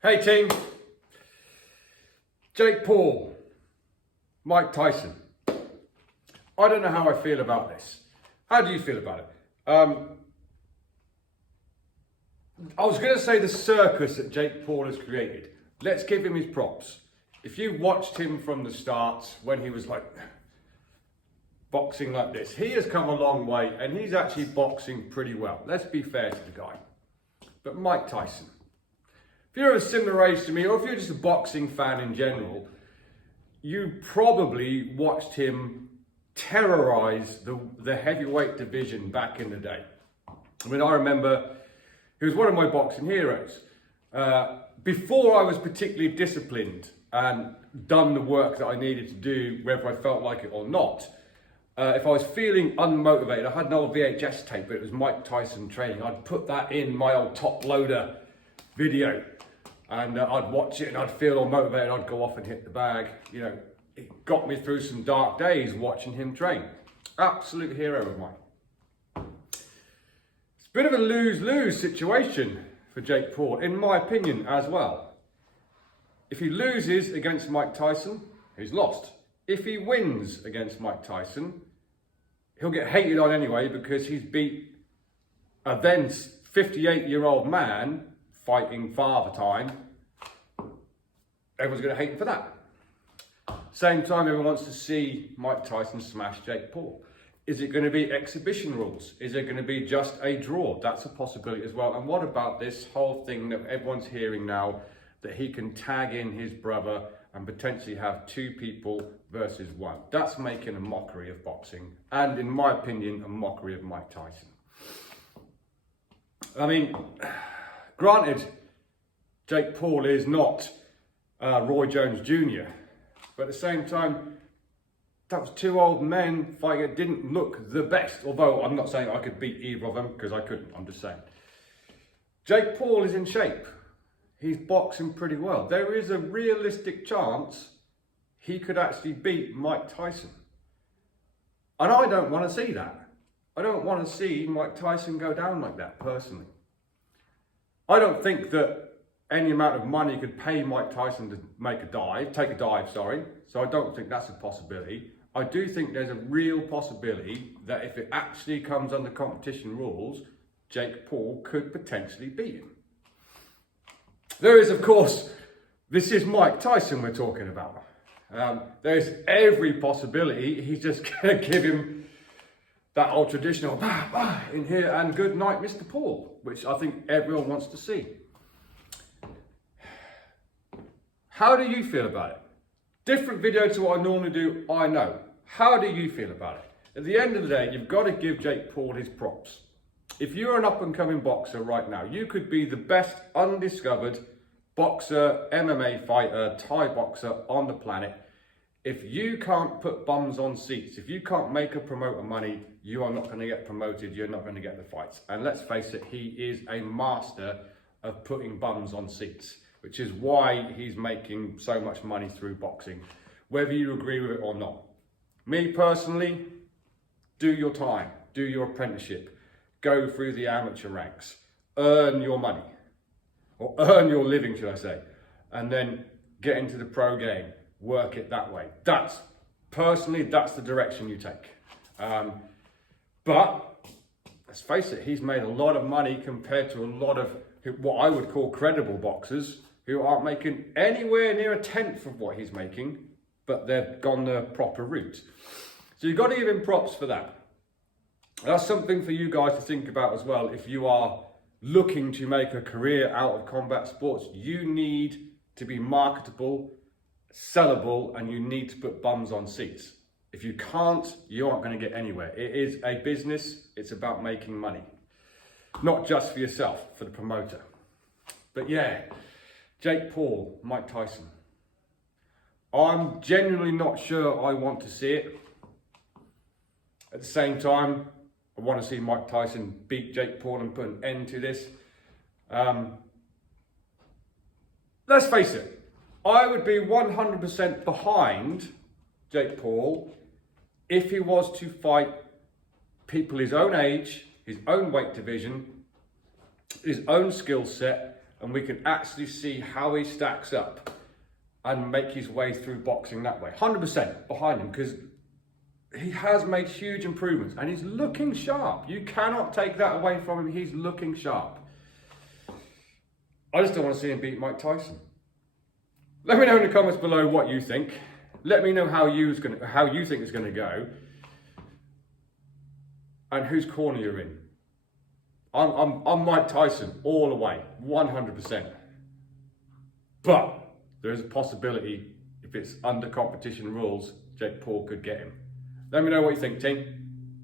Hey team, Jake Paul, Mike Tyson. I don't know how I feel about this. How do you feel about it? I was going to say the circus that Jake Paul has created. Let's give him his props. If you watched him from the start when he was like boxing like this, he has come a long way and he's actually boxing pretty well. Let's be fair to the guy. But Mike Tyson, if you're of a similar age to me, or if you're just a boxing fan in general, you probably watched him terrorize the heavyweight division back in the day. I mean, I remember he was one of my boxing heroes. Before I was particularly disciplined and done the work that I needed to do, whether I felt like it or not, if I was feeling unmotivated, I had an old VHS tape, but it was Mike Tyson training. I'd put that in my old top loader video. And I'd watch it and I'd feel all motivated, I'd go off and hit the bag. You know, it got me through some dark days watching him train. Absolute hero of mine. It's a bit of a lose-lose situation for Jake Paul, in my opinion as well. If he loses against Mike Tyson, he's lost. If he wins against Mike Tyson, he'll get hated on anyway because he's beat a then 58-year-old man fighting father time. Everyone's going to hate him for that. Same time, everyone wants to see Mike Tyson smash Jake Paul. Is it going to be exhibition rules? Is it going to be just a draw? That's a possibility as well. And what about this whole thing that everyone's hearing now, that he can tag in his brother and potentially have two people versus one? That's making a mockery of boxing, and in my opinion, a mockery of Mike Tyson. I mean, granted, Jake Paul is not Roy Jones Jr., but at the same time, that was two old men fighting. It didn't look the best, although I'm not saying I could beat either of them, because I couldn't, I'm just saying. Jake Paul is in shape. He's boxing pretty well. There is a realistic chance he could actually beat Mike Tyson. And I don't want to see that. I don't want to see Mike Tyson go down like that, personally. I don't think that any amount of money could pay Mike Tyson to take a dive, so I don't think that's a possibility. I do think there's a real possibility that if it actually comes under competition rules, Jake Paul could potentially beat him. There is, of course, this is Mike Tyson we're talking about. There's every possibility he's just going to give him that old traditional bah, bah, in here and good night, Mr. Paul, which I think everyone wants to see. How do you feel about it? Different video to what I normally do, I know. How do you feel about it? At the end of the day, you've got to give Jake Paul his props. If you're an up-and-coming boxer right now, you could be the best undiscovered boxer, MMA fighter, Thai boxer on the planet. If you can't put bums on seats, if you can't make a promoter money, you are not going to get promoted, you're not going to get the fights. And let's face it, he is a master of putting bums on seats, which is why he's making so much money through boxing, whether you agree with it or not. Me personally, do your time, do your apprenticeship, go through the amateur ranks, earn your money, or earn your living, should I say, and then get into the pro game, work it that way. That's the direction you take. But let's face it, he's made a lot of money compared to a lot of what I would call credible boxers who aren't making anywhere near a tenth of what he's making, but they've gone the proper route. So you've got to give him props for that. That's something for you guys to think about as well. If you are looking to make a career out of combat sports, you need to be marketable, sellable, and you need to put bums on seats. If you can't, you aren't going to get anywhere. It is a business. It's about making money. Not just for yourself, for the promoter. But yeah, Jake Paul, Mike Tyson. I'm genuinely not sure I want to see it. At the same time, I want to see Mike Tyson beat Jake Paul and put an end to this. Let's face it, I would be 100% behind Jake Paul if he was to fight people his own age, his own weight division, his own skill set, and we can actually see how he stacks up and make his way through boxing that way. 100% behind him, because he has made huge improvements and he's looking sharp. You cannot take that away from him. He's looking sharp. I just don't want to see him beat Mike Tyson. Let me know in the comments below what you think. Let me know how you think it's going to go, and whose corner you're in. I'm Mike Tyson all the way, 100%. But there is a possibility, if it's under competition rules, Jake Paul could get him. Let me know what you think, team.